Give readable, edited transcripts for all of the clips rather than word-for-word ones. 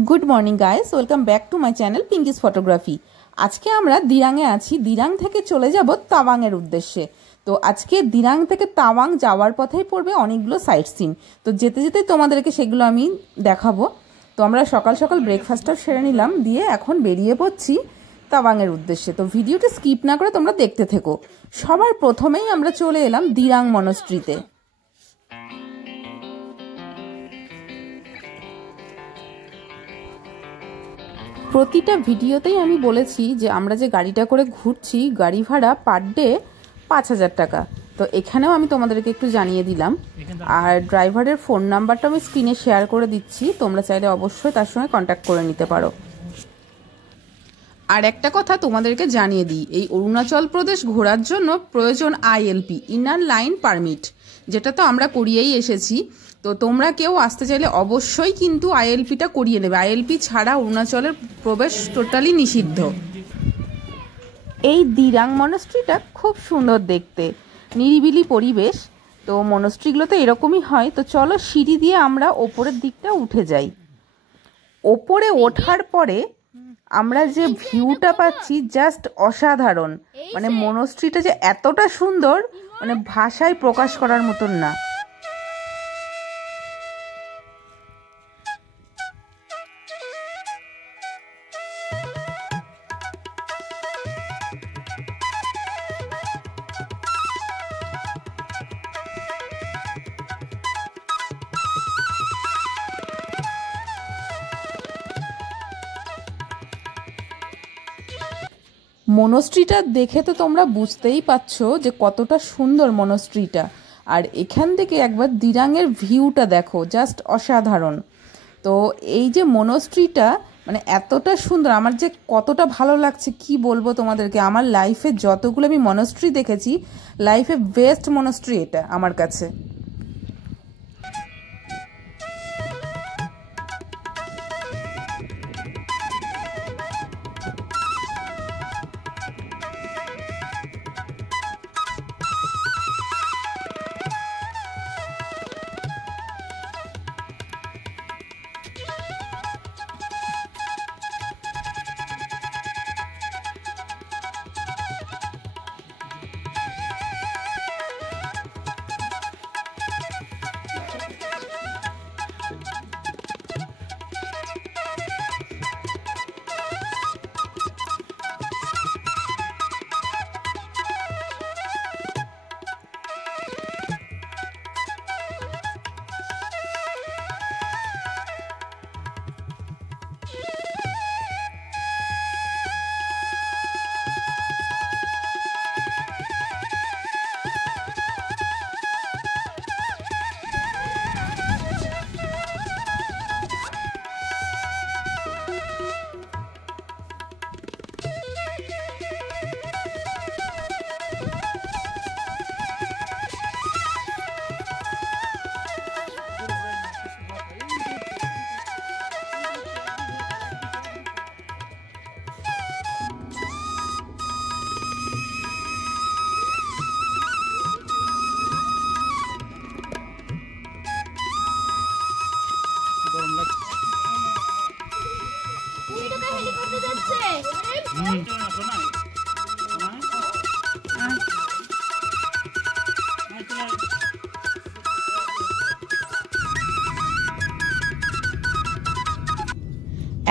Good morning guys, welcome back to my channel Pinky's photography. आज के आमरा दिरांगे आछि। दिरांग थेके चले जाबो तावांगेर उद्देश्ये। तो आज के दिरांग थेके तावांग जावार पथेई पड़बे अनेकगुलो साइट सीन। तो जेते जेते तोमादेरके सेगुलो आमि देखाबो। तो आमरा सकाल सकाल ब्रेकफास्टटा सेरे निलाम, दिये एखन बेरिये पड़छि तावांगेर उद्देश्ये। तो भिडियोटा स्किप ना करे तोमरा देखते थेको। सबार प्रथमेई आमरा चले एलाम दिरांग मनेस्ट्रीते। প্রতিটা ভিডিওতেই আমি বলেছি যে আমরা যে গাড়িটা করে ঘুরছি গাড়ি ভাড়া পার ডে ৫,০০০ টাকা। তো এখানেও আমি তোমাদেরকে একটু জানিয়ে দিলাম, আর ড্রাইভারের ফোন নাম্বারটা আমি স্ক্রিনে শেয়ার করে দিচ্ছি, তোমরা চাইলে অবশ্যই তার সঙ্গে কন্ট্যাক্ট করে নিতে পারো। আর একটা কথা তোমাদেরকে জানিয়ে দিই, এই অরুণাচল প্রদেশ ঘোরার জন্য প্রয়োজন ILP, ইনার লাইন পারমিট, যেটা তো আমরা করিয়েই এসেছি। তো তোমরা কেউ আসতে চাইলে অবশ্যই কিন্তু ILPটা করিয়ে নেবে। ILP ছাড়া অরুণাচলের প্রবেশ টোটালি নিষিদ্ধ। এই দিরাং মনেস্ট্রিটা খুব সুন্দর দেখতে, নিরিবিলি পরিবেশ। তো মনেস্ট্রিগুলোতে এরকমই হয়। তো চলো সিঁড়ি দিয়ে আমরা ওপরের দিকটা উঠে যাই। ওপরে ওঠার পরে আমরা যে ভিউটা পাচ্ছি জাস্ট অসাধারণ। মানে মনেস্ট্রিটা যে এতটা সুন্দর, মানে ভাষায় প্রকাশ করার মতন না। মনেস্ট্রিটা দেখে তো তোমরা বুঝতেই পারছো যে কতটা সুন্দর মনেস্ট্রিটা। আর এখান থেকে একবার দিরাংয়ের ভিউটা দেখো, জাস্ট অসাধারণ। তো এই যে মনেস্ট্রিটা মানে এতটা সুন্দর, আমার যে কতটা ভালো লাগছে কি বলবো তোমাদেরকে। আমার লাইফে যতগুলো আমি মনেস্ট্রি দেখেছি, লাইফে বেস্ট মনেস্ট্রি এটা আমার কাছে।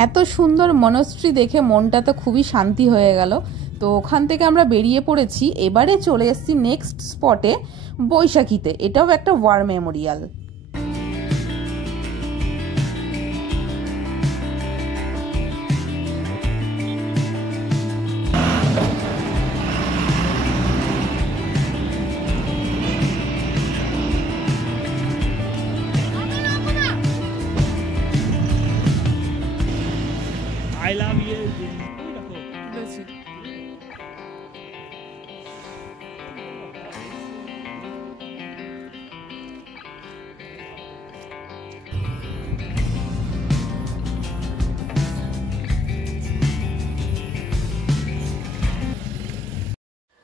এত সুন্দর মনেস্ট্রি দেখে মনটা তো খুবই শান্তি হয়ে গেল। তো ওখান থেকে আমরা বেরিয়ে পড়েছি। এবারে চলে এসেছি নেক্সট স্পটে, বৈশাখীতে। এটাও একটা war memorial. I love you.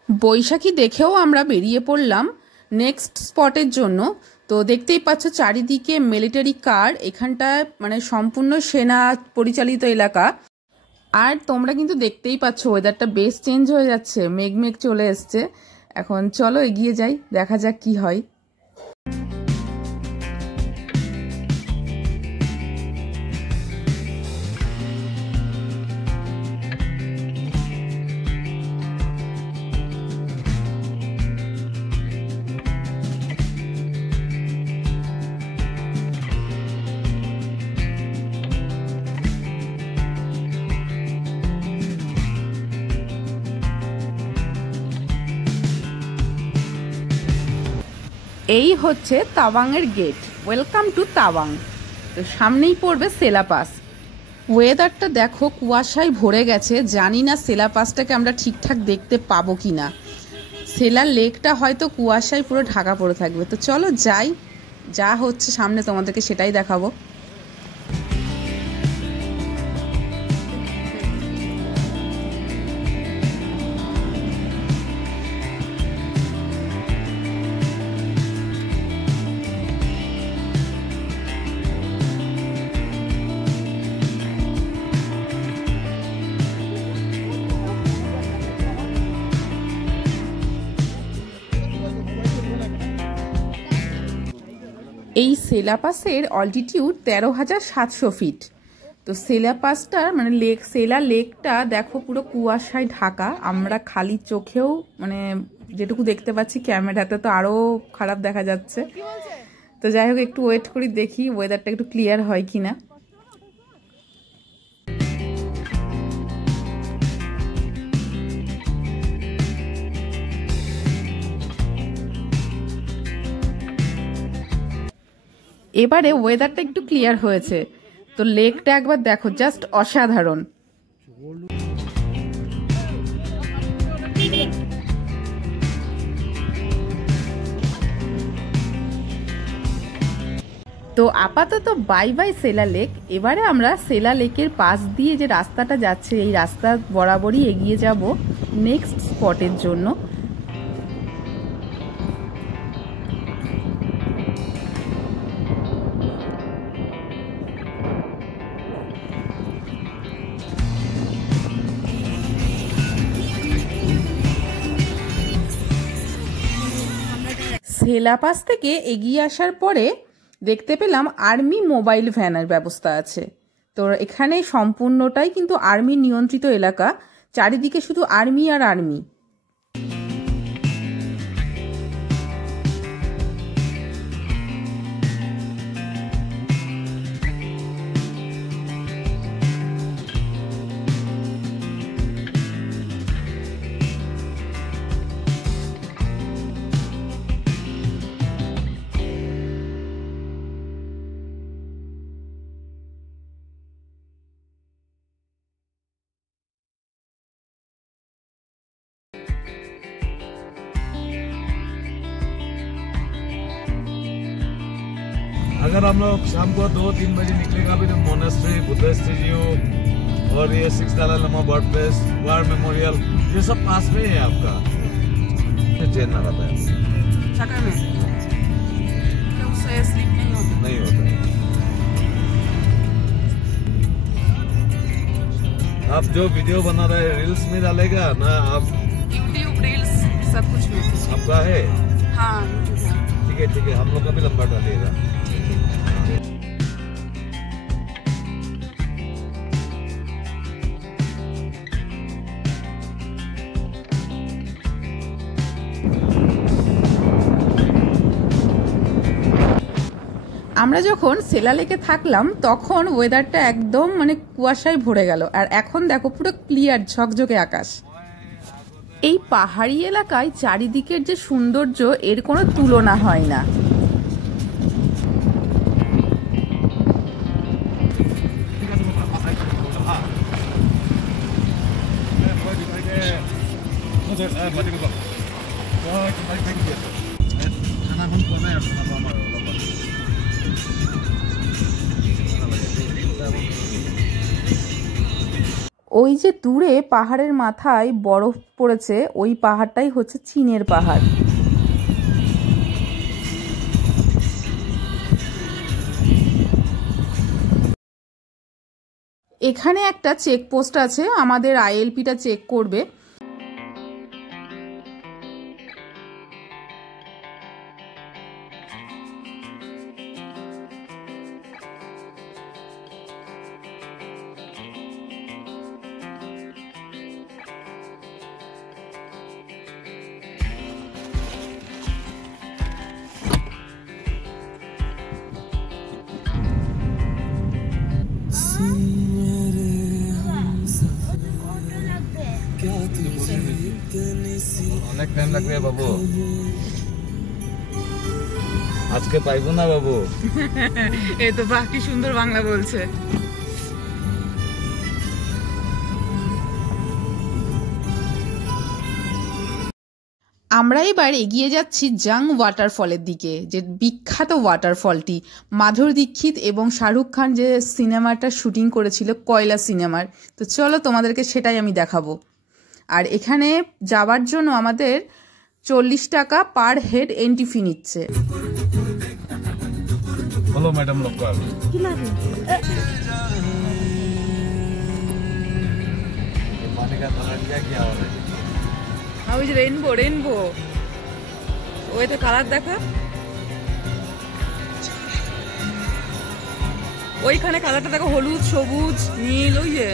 Baisakhi দেখেও আমরা বেরিয়ে পড়লাম নেক্সট স্পটের জন্য। তো দেখতেই পাচ্ছ চারিদিকে মিলিটারি কার, এখানটা মানে সম্পূর্ণ সেনা পরিচালিত এলাকা। আর তোমরা কিন্তু দেখতেই পাচ্ছ ওয়েদারটা বেশ চেঞ্জ হয়ে যাচ্ছে, মেঘ মেঘ চলে এসছে। এখন চলো এগিয়ে যাই, দেখা যাক কি হয়। এই হচ্ছে তাওয়াংয়ের গেট। Welcome to Tawang. তো সামনেই পড়বে সেলা পাস। ওয়েদারটা দেখো কুয়াশায় ভরে গেছে, জানি না সেলা পাসটাকে আমরা ঠিকঠাক দেখতে পাবো কি না। সেলা লেকটা হয়তো কুয়াশায় পুরো ঢাকা পড়ে থাকবে। তো চলো যাই, যা হচ্ছে সামনে তোমাদেরকে সেটাই দেখাবো। এই সেলা পাসের অল্টিটিউড 13,700 ফিট। তো সেলা পাসটার মানে সেলা লেকটা দেখো পুরো কুয়াশায় ঢাকা। আমরা খালি চোখেও মানে যেটুকু দেখতে পাচ্ছি, ক্যামেরাতে তো আরো খারাপ দেখা যাচ্ছে। তো যাই হোক, একটু ওয়েট করি, দেখি ওয়েদারটা একটু ক্লিয়ার হয় কিনা। এবারে ওয়েদারটা একটু ক্লিয়ার হয়েছে। তো লেকটা একবার দেখো, জাস্ট অসাধারণ। তো আপাতত বাই বাই সেলা লেক। এবারে আমরা সেলা লেকের পাশ দিয়ে যে রাস্তাটা যাচ্ছে, এই রাস্তা বরাবরই এগিয়ে যাব নেক্সট স্পটের জন্য। সেলা পাস থেকে এগিয়ে আসার পরে দেখতে পেলাম আর্মি মোবাইল ভ্যানের ব্যবস্থা আছে। তো এখানে সম্পূর্ণটাই কিন্তু আর্মি নিয়ন্ত্রিত এলাকা, চারিদিকে শুধু আর্মি আর আর্মি। अगर हम लोग शाम को 2-3 बजे निकलेगा भी तो मोनेस्ट्री, बुद्धिस्ट व्यू और ये 6 Dalai Lama birth place, war memorial, ये सब पास में ही है आपका। ट्रेन ना रहता है सका में तो उससे स्लिप नहीं होता है। आप जो वीडियो बना रहे हैं रील्स में डालेगा ना, आप यूट्यूब रील्स सब कुछ में आपका है। हाँ ठीक है, हम लोग का भी नंबर डालिएगा। আমরা যখন সেলা লেকে থাকলাম তখন ওয়েদারটা একদম মানে কুয়াশায় ভরে গেল, আর এখন দেখো পুরো ক্লিয়ার ঝকঝকে আকাশ। এই পাহাড়ি এলাকায় চারিদিকের যে সৌন্দর্য, এর কোনো তুলনা হয় না। ওই যে দূরে পাহাড়ের মাথায় বরফ পড়েছে, ওই পাহাড়টাই হচ্ছে চীনের পাহাড়। এখানে একটা চেকপোস্ট আছে, আমাদের আইএলপিটা চেক করবে। অনেক টাইম লাগবে বাবু, আজকে পাইবো না বাবু। এই তো বাহ, কি সুন্দর বাংলা বলছে। আমরা এবার এগিয়ে যাচ্ছি জাং ওয়াটারফলের দিকে, যে বিখ্যাত ওয়াটারফলটি মাধুরী দীক্ষিত এবং শাহরুখ খান যে সিনেমাটা শুটিং করেছিল কয়লা সিনেমার। তো চলো তোমাদেরকে সেটাই আমি দেখাবো। আর এখানে যাওয়ার জন্য আমাদের 40 টাকা পার হেড এন্ট্রি ফি নিচ্ছে। হ্যালো ম্যাডাম লোকাল पानी का कलर क्या हो रहा है? ওই যে রেইনবো রেইনবো, ওই তো কালার দেখা, ওইখানে কালারটা দেখো, হলুদ সবুজ নীল, ওই যে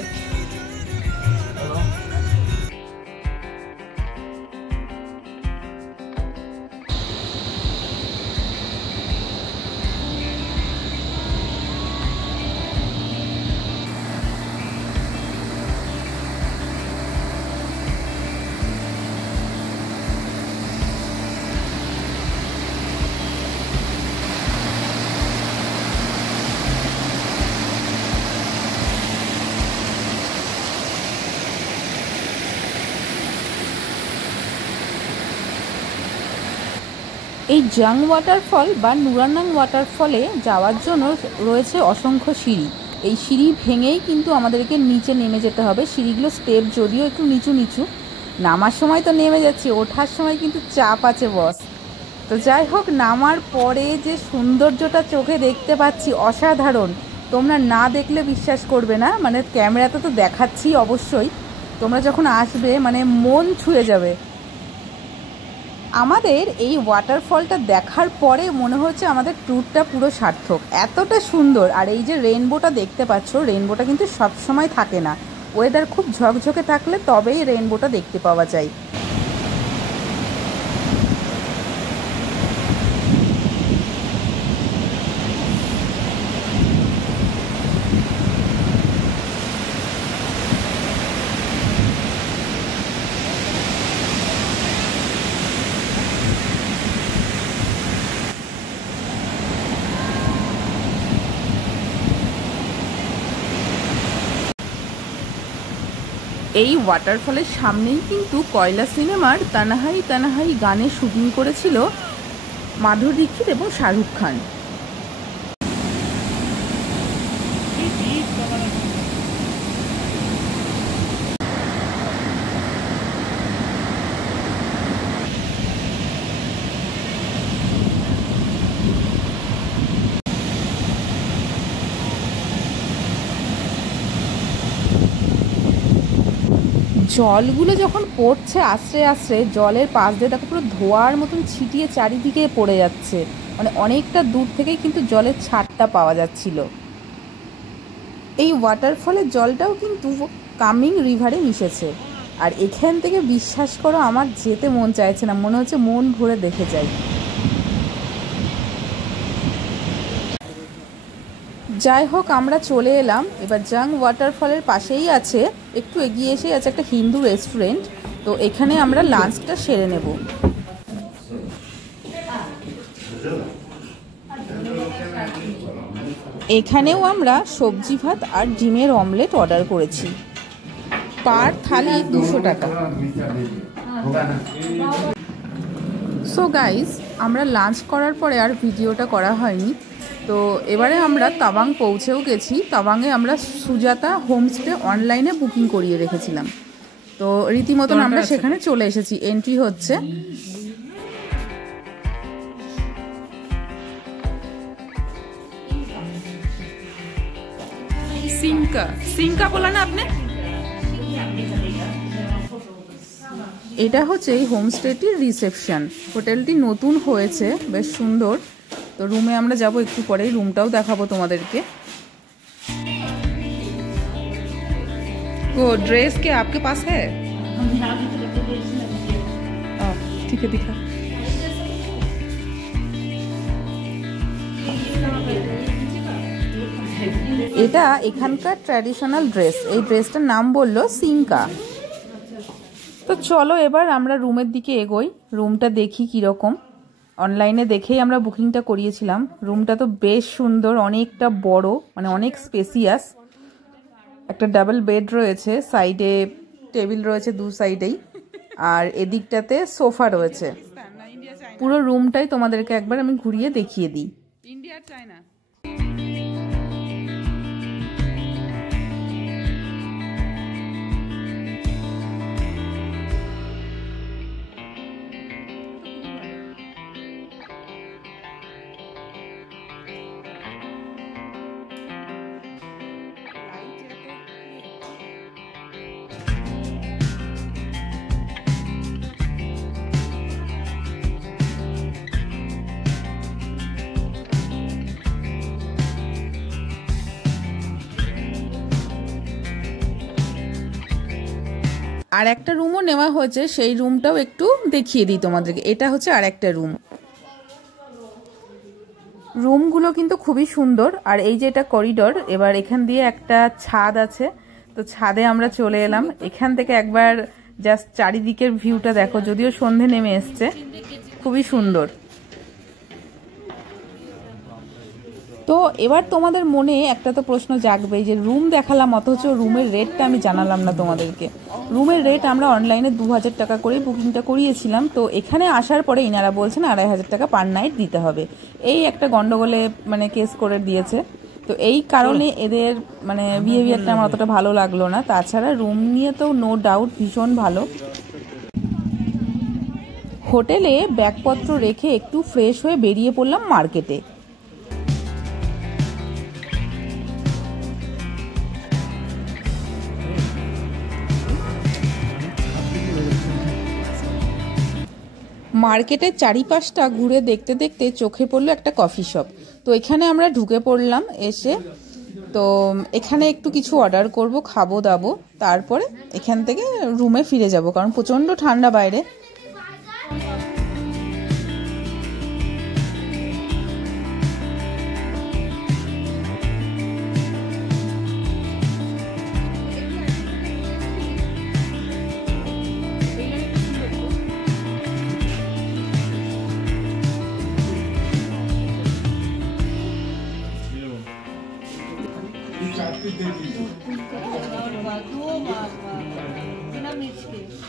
এই জাং ওয়াটারফল বা নুরানাং ওয়াটারফলে যাওয়ার জন্য রয়েছে অসংখ্য সিঁড়ি। এই সিঁড়ি ভেঙেই কিন্তু আমাদেরকে নিচে নেমে যেতে হবে। সিঁড়িগুলো স্টেপ যদিও একটু নিচু নিচু, নামার সময় তো নেমে যাচ্ছি, ওঠার সময় কিন্তু চাপ আছে বস। তো যাই হোক, নামার পরে যে সৌন্দর্যটা চোখে দেখতে পাচ্ছি অসাধারণ, তোমরা না দেখলে বিশ্বাস করবে না। মানে ক্যামেরাতে তো দেখাচ্ছি অবশ্যই, তোমরা যখন আসবে মানে মন ছুঁয়ে যাবে। আমাদের এই ওয়াটারফলটা দেখার পরে মনে হচ্ছে আমাদের ট্যুরটা পুরো সার্থক, এতটা সুন্দর। আর এই যে রেইনবোটা দেখতে পাচ্ছ, রেইনবোটা কিন্তু সব সময় থাকে না, ওয়েদার খুব ঝকঝকে থাকলে তবেই রেইনবোটা দেখতে পাওয়া যায়। এই ওয়াটারফলের সামনেই কিন্তু কয়লা সিনেমার তানাহাই তানাহাই গানের শুটিং করেছিল মাধুরী দীক্ষিত এবং শাহরুখ খান। জলগুলো যখন পড়ছে আশ্রে আশ্রে, জলের পাশ দিয়ে দেখো পুরো ধোয়ার মতন ছিটিয়ে চারিদিকে পড়ে যাচ্ছে, মানে অনেকটা দূর থেকেই কিন্তু জলের ছাটটা পাওয়া যাচ্ছিল। এই ওয়াটারফলের জলটাও কিন্তু কামিং রিভারে মিশেছে। আর এখান থেকে বিশ্বাস করো আমার যেতে মন চাইছে না, মনে হচ্ছে মন ভরে দেখে যাই। যাই হোক, আমরা চলে এলাম এবার জাং ওয়াটারফলের পাশেই আছে, একটু এগিয়ে এসেই আছে একটা হিন্দু রেস্টুরেন্ট। তো এখানে আমরা লাঞ্চটা সেরে নেব। এখানেও আমরা সবজি ভাত আর ডিমের অমলেট অর্ডার করেছি, পার থালি 200 টাকা। সো গাইজ, আমরা লাঞ্চ করার পরে আর ভিডিওটা করা হয়নি। তো এবারে আমরা তাওয়াং পৌঁছেও গেছি। তাওয়াংয়ে আমরা সুজাতা হোমস্টে অনলাইনে বুকিং করিয়ে রেখেছিলাম। তো রীতিমতন আমরা সেখানে চলে এসেছি, এন্ট্রি হচ্ছে। সিংকা বলা না আপনি? এটা হচ্ছে এই হোমস্টেটির রিসেপশন। হোটেলটি নতুন হয়েছে, বেশ সুন্দর। তো রুমে আমরা যাব একটু পরেই, রুমটাও দেখাবো তোমাদেরকে। वो ड्रेस के आपके पास है? ठीक है दिखा। এটা এখানকার ট্র্যাডিশনাল ড্রেস। এই ড্রেসটার নাম বললো সিংকা। তো চলো এবার আমরা রুমের দিকে এগোই, রুমটা দেখি কীরকম। অনলাইনে দেখেই আমরা বুকিংটা করিয়েছিলাম। রুমটা তো বেশ সুন্দর, অনেকটা বড়, মানে অনেক স্পেসিয়াস। একটা ডাবল বেড রয়েছে, সাইডে টেবিল রয়েছে দু সাইডেই, আর এদিকটাতে সোফা রয়েছে। পুরো রুমটাই তোমাদেরকে একবার আমি ঘুরিয়ে দেখিয়ে দিই। India China. আর একটা রুমও নেওয়া হয়েছে, সেই রুমটাও একটু দেখিয়ে দিই তোমাদেরকে। এটা হচ্ছে আর একটা রুম। রুমগুলো কিন্তু খুবই সুন্দর। আর এই যে এটা করিডোর, এবার এখান দিয়ে একটা ছাদ আছে, তো ছাদে আমরা চলে এলাম। এখান থেকে একবার জাস্ট চারিদিকের ভিউটা দেখো, যদিও সন্ধে নেমে এসছে, খুবই সুন্দর। তো এবার তোমাদের মনে একটা তো প্রশ্ন জাগবে যে রুম দেখালাম অথচ রুমের রেটটা আমি জানালাম না তোমাদেরকে। রুমের রেট আমরা অনলাইনে 2000 টাকা করে বুকিংটা করিয়েছিলাম। তো এখানে আসার পরে ইনারা বলছেন 2500 টাকা পার নাইট দিতে হবে। এই একটা গন্ডগোলে মানে কেস করে দিয়েছে। তো এই কারণে এদের মানে বিহেভিয়ারটা আমার অতটা ভালো লাগলো না। তাছাড়া রুম নিয়ে তো নো ডাউট ভীষণ ভালো। হোটেলে ব্যাগপত্র রেখে একটু ফ্রেশ হয়ে বেরিয়ে পড়লাম মার্কেটে। মার্কেটের চারিপাশটা ঘুরে দেখতে দেখতে চোখে পড়লো একটা কফি শপ। তো এখানে আমরা ঢুকে পড়লাম এসে। তো এখানে একটু কিছু অর্ডার করব, খাবো দাবো, তারপরে এখান থেকে রুমে ফিরে যাব, কারণ প্রচণ্ড ঠান্ডা বাইরে।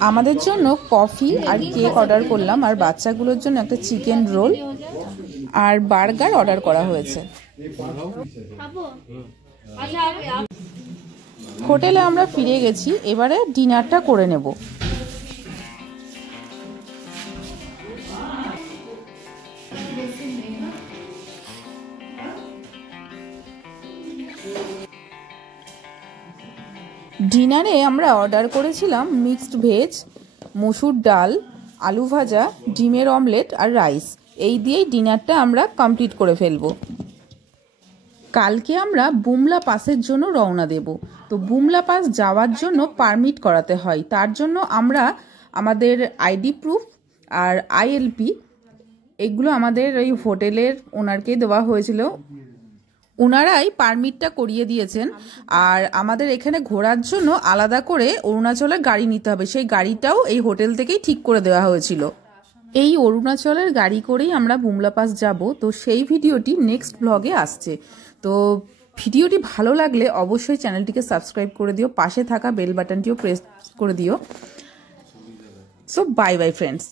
আমাদের জন্য কফি আর কেক অর্ডার করলাম, আর বাচ্চাগুলোর জন্য একটা চিকেন রোল আর বার্গার অর্ডার করা হয়েছে। হোটেলে আমরা ফিরে গেছি, এবারে ডিনারটা করে নেব। ডিনারে আমরা অর্ডার করেছিলাম মিক্সড ভেজ, মসুর ডাল, আলু ভাজা, ডিমের অমলেট আর রাইস। এই দিয়েই ডিনারটা আমরা কমপ্লিট করে ফেলবো। কালকে আমরা বুমলা পাসের জন্য রওনা দেব। তো বুমলা পাস যাওয়ার জন্য পারমিট করাতে হয়, তার জন্য আমরা আমাদের আইডি প্রুফ আর আইএলপি এগুলো আমাদের এই হোটেলের ওনারকে দেওয়া হয়েছিল। ওনারাই পারমিটটা করিয়ে দিয়েছেন। আর আমাদের এখানে ঘোরার জন্য আলাদা করে অরুণাচলের গাড়ি নিতে হবে, সেই গাড়িটাও এই হোটেল থেকেই ঠিক করে দেওয়া হয়েছিল। এই অরুণাচলের গাড়ি করেই আমরা বুমলা পাস যাব। তো সেই ভিডিওটি নেক্সট ব্লগে আসছে। তো ভিডিওটি ভালো লাগলে অবশ্যই চ্যানেলটিকে সাবস্ক্রাইব করে দিও, পাশে থাকা বেল বাটনটিও প্রেস করে দিও। So bye bye friends.